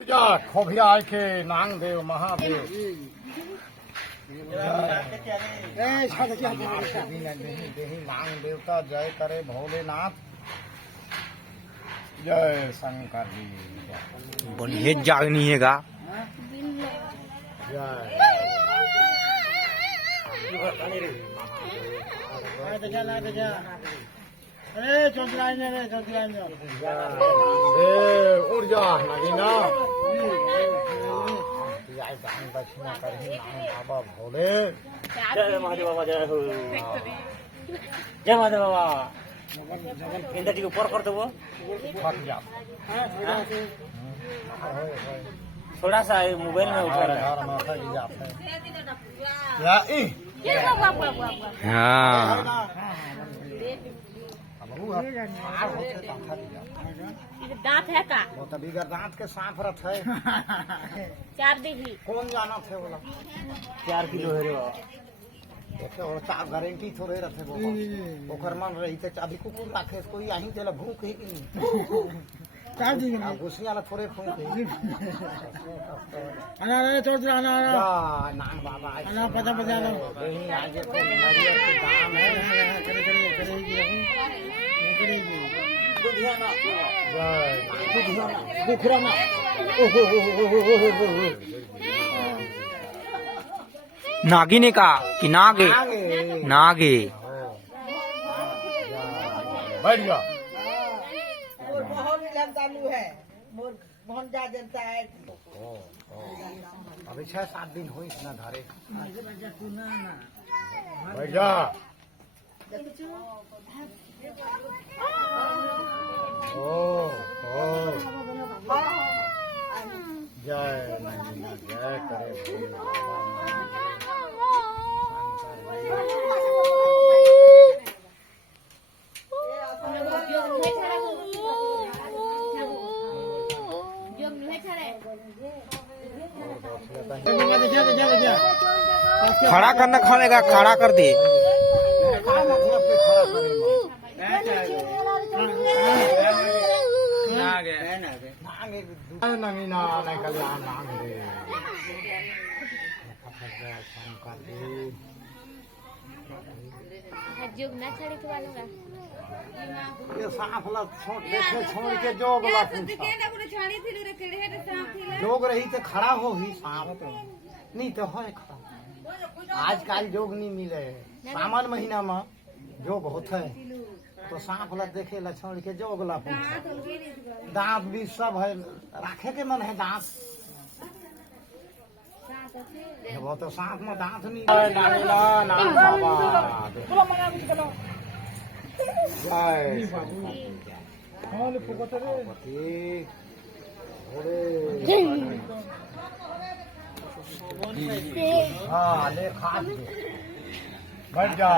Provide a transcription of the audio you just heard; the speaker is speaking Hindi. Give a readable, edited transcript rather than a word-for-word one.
जा खोभिया के नांग देव महादेव नांग देवता जय करे भोलेनाथ जय शंकर जी बोलिए जागनी है गा जय उड़ जा नगीना दान दक्षिणा करही नाम बाबा भोले जय महादेव बाबा जय हो जय महादेव बाबा इंद्र जी को ऊपर कर दो फट जा थोड़ा सा मोबाइल में उठा रहा है हाँ दांत है का वो तो बिगर दांत के सांप रथ है 4 दीदी कौन जाना थे बोला 4 किलो है रे बाबा देखे और ता गारंटी थोड़े रथे बाबा ओकर मन रही ते चाबी कुकुर राखे कोई आही तेला भूख ही की चार दिन ना घुसिया ला थोड़े फूंक अना रे चोट अना नाम बाबा अना पता लो नहीं आज तो नरियर के दाम है करेगी बुधियाना जय बुधियाना बुखराना नागिने का कि नागे नागे बैठ जा चालू है मोहन जा जनता है अभी 6-7 दिन हुई ना धारे बैठ जा ओ जय नंदना जय करे खड़ा करना खाने का खड़ा कर दे नमीना नहीं कल्याण नांग रे जोग ना छड़े के वालों का ये सांप ला छोड़ के जोग ला जोग रही तो खड़ा हो ही सांप नहीं तो है खड़ा आजकल जोग नहीं मिले सावन महीना में जोग होता है तो सांप ला देखे ला छोड़ के जोग ला दांत भी सब है राखे के मन है दांत वो तो सांप में दांत नहीं नाम बाबा जय हाँ ले खा बैठ जा